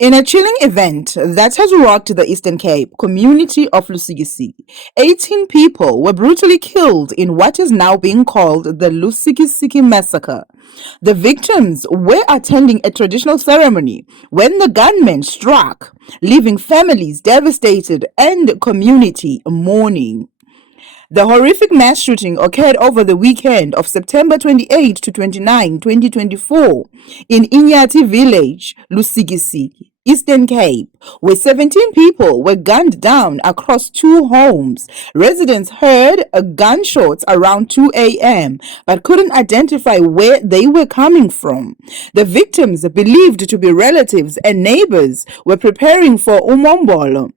In a chilling event that has rocked the Eastern Cape community of Lusikisiki, 18 people were brutally killed in what is now being called the Lusikisiki Massacre. The victims were attending a traditional ceremony when the gunmen struck, leaving families devastated and community mourning. The horrific mass shooting occurred over the weekend of September 28 to 29, 2024, in Inyati village, Lusikisiki, Eastern Cape, where 17 people were gunned down across two homes. Residents heard gunshots around 2 a.m. but couldn't identify where they were coming from. The victims, believed to be relatives and neighbors, were preparing for Umombolo,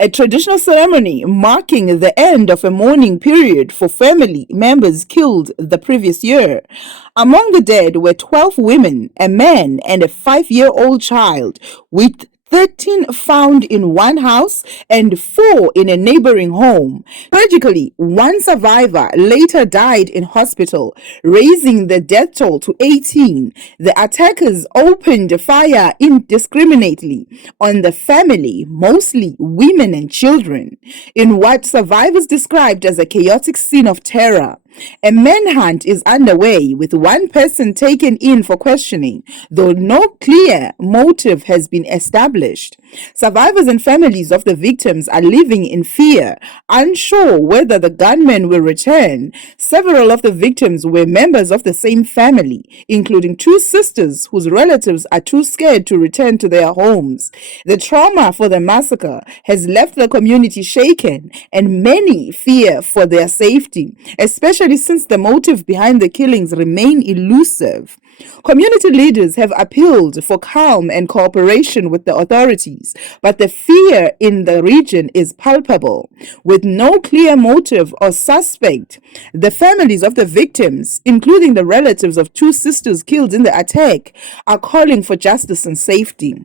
a traditional ceremony marking the end of a mourning period for family members killed the previous year. Among the dead were 12 women, a man, and a 5-year-old child, with 13 found in one house and 4 in a neighboring home. Tragically, one survivor later died in hospital, raising the death toll to 18. The attackers opened fire indiscriminately on the family, mostly women and children, in what survivors described as a chaotic scene of terror. A manhunt is underway with one person taken in for questioning, though no clear motive has been established. Survivors and families of the victims are living in fear, unsure whether the gunmen will return. Several of the victims were members of the same family, including 2 sisters whose relatives are too scared to return to their homes. The trauma for the massacre has left the community shaken, and many fear for their safety, especially since the motive behind the killings remain elusive. Community leaders have appealed for calm and cooperation with the authorities, but the fear in the region is palpable. With no clear motive or suspect, the families of the victims, including the relatives of 2 sisters killed in the attack, are calling for justice and safety.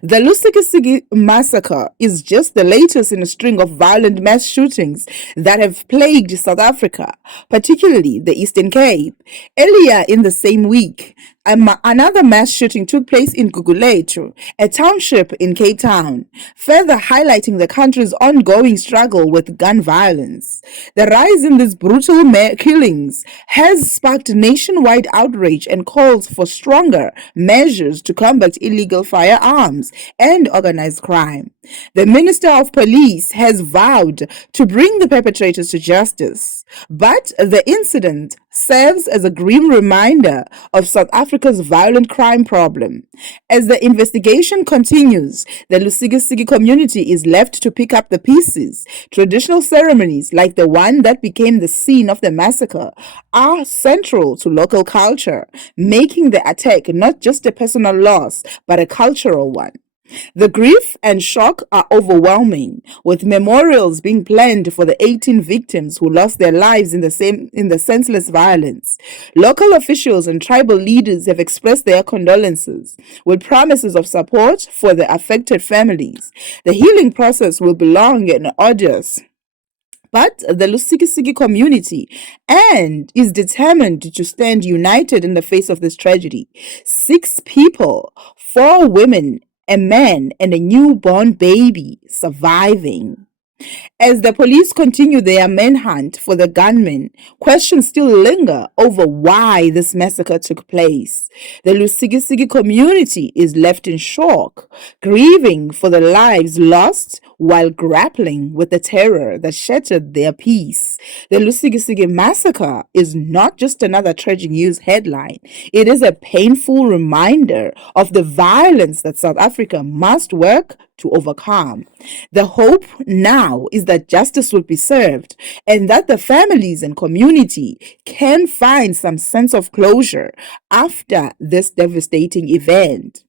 The Lusikisiki massacre is just the latest in a string of violent mass shootings that have plagued South Africa, particularly the Eastern Cape. Earlier in the same week, another mass shooting took place in Gugulethu, a township in Cape Town, further highlighting the country's ongoing struggle with gun violence. The rise in these brutal killings has sparked nationwide outrage and calls for stronger measures to combat illegal firearms and organized crime. The Minister of Police has vowed to bring the perpetrators to justice, but the incident serves as a grim reminder of South Africa's violent crime problem. As the investigation continues, the Lusikisiki community is left to pick up the pieces. Traditional ceremonies, like the one that became the scene of the massacre, are central to local culture, making the attack not just a personal loss, but a cultural one. The grief and shock are overwhelming, with memorials being planned for the 18 victims who lost their lives in the senseless violence. Local officials and tribal leaders have expressed their condolences, with promises of support for the affected families. The healing process will be long and arduous, but the Lusikisiki community and is determined to stand united in the face of this tragedy. 6 people, 4 women, a man, and a newborn baby surviving. As the police continue their manhunt for the gunmen, questions still linger over why this massacre took place. The Lusikisiki community is left in shock, grieving for the lives lost while grappling with the terror that shattered their peace. The Lusikisiki massacre is not just another tragic news headline. It is a painful reminder of the violence that South Africa must work to overcome. The hope now is that justice will be served and that the families and community can find some sense of closure after this devastating event.